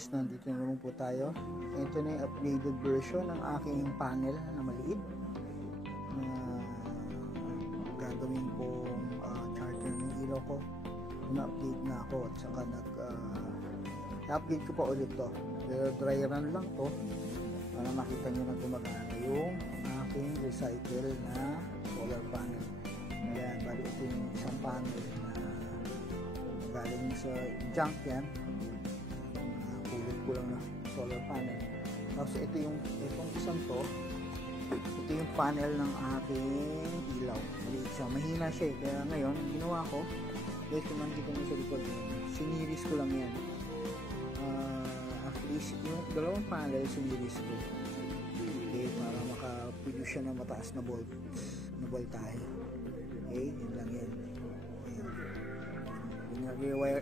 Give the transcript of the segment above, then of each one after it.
guys, nandito na naman po tayo. Ito na yung upgraded version ng aking panel na maliit na gagawin kong charger ng ilaw ko. Na-upgrade na ako at saka upgrade ko pa ulit to. Pero dry run lang to para makita nyo na gumagana yung aking recycle na solar panel. Ayan, bali ito yung isang panel na galing sa junk yan. Pulot ko lang na solar panel. Tapos itong isang to, ito yung panel ng aking ilaw. Maliit siya, mahina siya eh. Kaya ngayon, ginawa ko, guys, kung makikita nyo sa likod, siniris ko lang yan. Actually, yung dalawang panel siniris ko. Okay, para makaproduce siya ng mataas na voltahe. Okay, yun lang yan.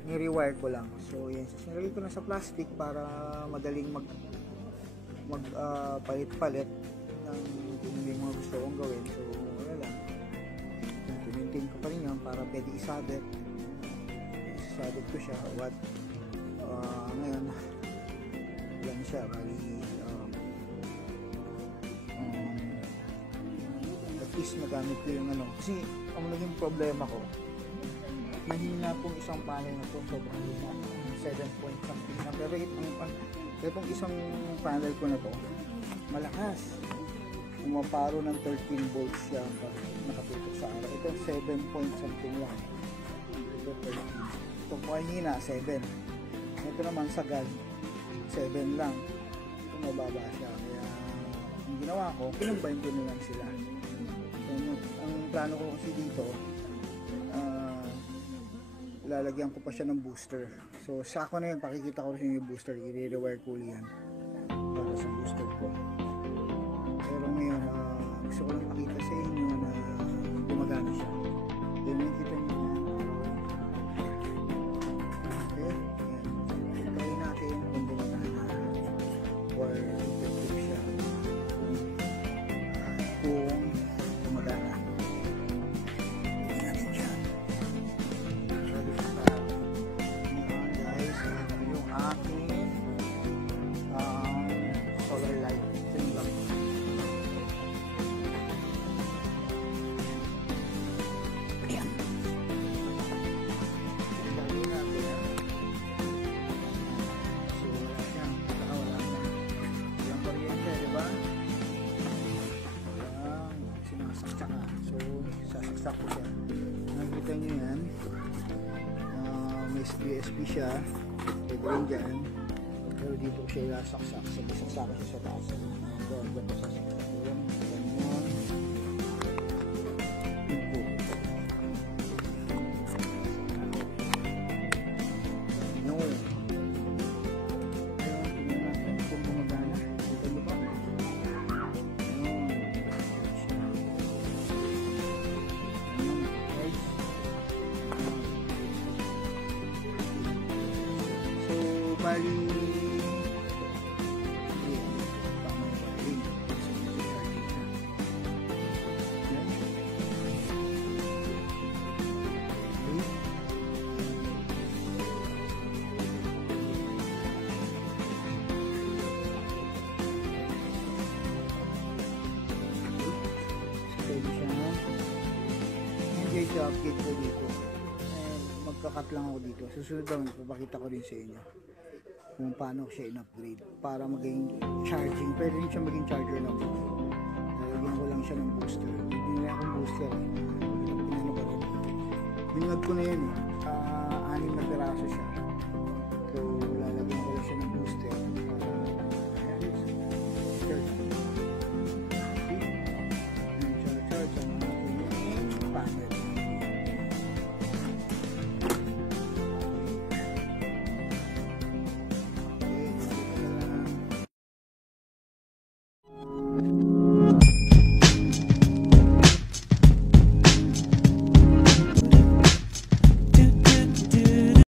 Ni-rewire ko lang. So yan, sinalagay ko na sa plastic para madaling palit-palit ng kung may mga gusto kong gawin. So wala lang, maintain ko pa rin yan para pwede isabit ko siya. Ngayon yan siya, bali at least nagamit ko yung kasi ang naging problema ko, mahina pong isang panel na to, sobrang hina, 7 point something na. Pero itong isang panel ko na to, malakas, umaparo ng 13 volts siya nakatutok sa araw. Ito 7 point something lang, ito 13. Ito po ay hina, 7. Ito naman sagad, 7 lang. Ito mababa siya. Kaya ang ginawa ko, kinumbine ko na lang sila. So, ang plano ko kasi dito, lalagyan ko pa siya ng booster. So sako na yun, pakikita ko rin yung booster, i-rewire ko yan para sa booster ko. Pero ngayon gusto ko lang pakita sa inyo na gumagana siya. Then nakita nyo okay, yan, try natin kung gumagana or effective siya kung gumagana. Sasaksak ko siya. Nakikita nyo yan, may USB siya, pwede rin dyan, pero dito ko siya ilasaksak, sasaksak siya sa taas. Ganyan sasaksak ko yan, ganyan input. No, ayun, tingnan natin kung gumagana. Kita nyo ba? Bali update ko dito. Magkakat lang ako dito. Susunod lang, papakita ko din sa inyo kung paano siya in-upgrade para maging charging. Pwede rin siya maging charger ng phone. Lalagyan ko lang siya ng booster. Hindi na akong booster eh. Pinano ko rin. Binunod ko na yun eh. 6 na piraso siya.